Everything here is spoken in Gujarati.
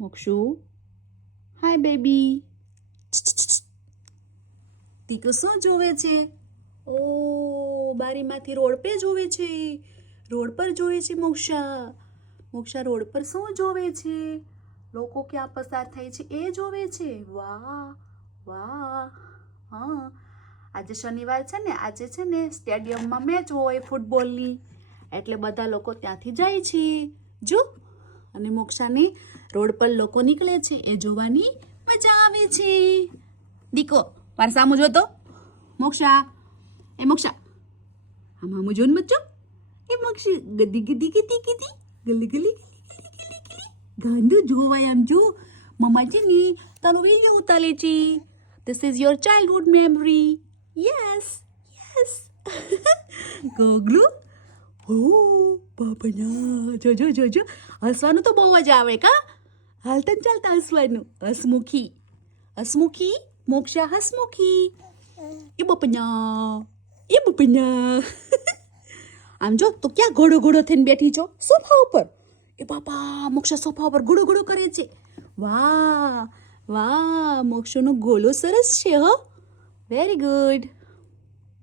મોક્ષુ, હાય બેબી. તીકુ શું જોવે છે? ઓ, બારીમાંથી રોડ પે જોવે છે. રોડ પર જોવે છે મોક્ષા. મોક્ષા રોડ પર શું જોવે છે? લોકો ક્યાં પસાર થાય છે એ જોવે છે. વાહ વાહ. હા, આજે શનિવાર છે ને, આજે છે ને સ્ટેડિયમમાં મેચ હોય ફૂટબોલની, એટલે બધા લોકો ત્યાંથી જાય છે. જો, અને મોક્ષાની રોડ પર લોકો નીકળે છે એ જોવાની મજા આવે છે. દીકો, મારા સામુ જોતો. મોક્ષા, એ મોક્ષા, આમ જોન મચ્ચો. એ મોક્ષી ગદી ગદી ગદી ગદી ગલી ગલી ગલી ગલી ગલી ગાંધો જોવાય આમ જો. મમ્મા છે ને તારો વિડીયો ઉતારે છે. This is your childhood memory. Yes, yes. ગોગલું. ઓ બાપના, જોજો જોજો, હસવાનું તો બહુ જ આવે કા. હાલતા ને ચાલતા હસવાનું. હસમુખી, હસમુખી, મોક્ષા હસમુખી. એ બપના, એ બપના. આમ જો, તો ક્યાં ઘોડો ઘોડો થઈને બેઠી છો? સોફા ઉપર. એ બાપા, મોક્ષા સોફા ઉપર ઘોડો ઘોડો કરે છે. વાહ વાહ, મોક્ષનો ગોલો સરસ છે હો. Very good.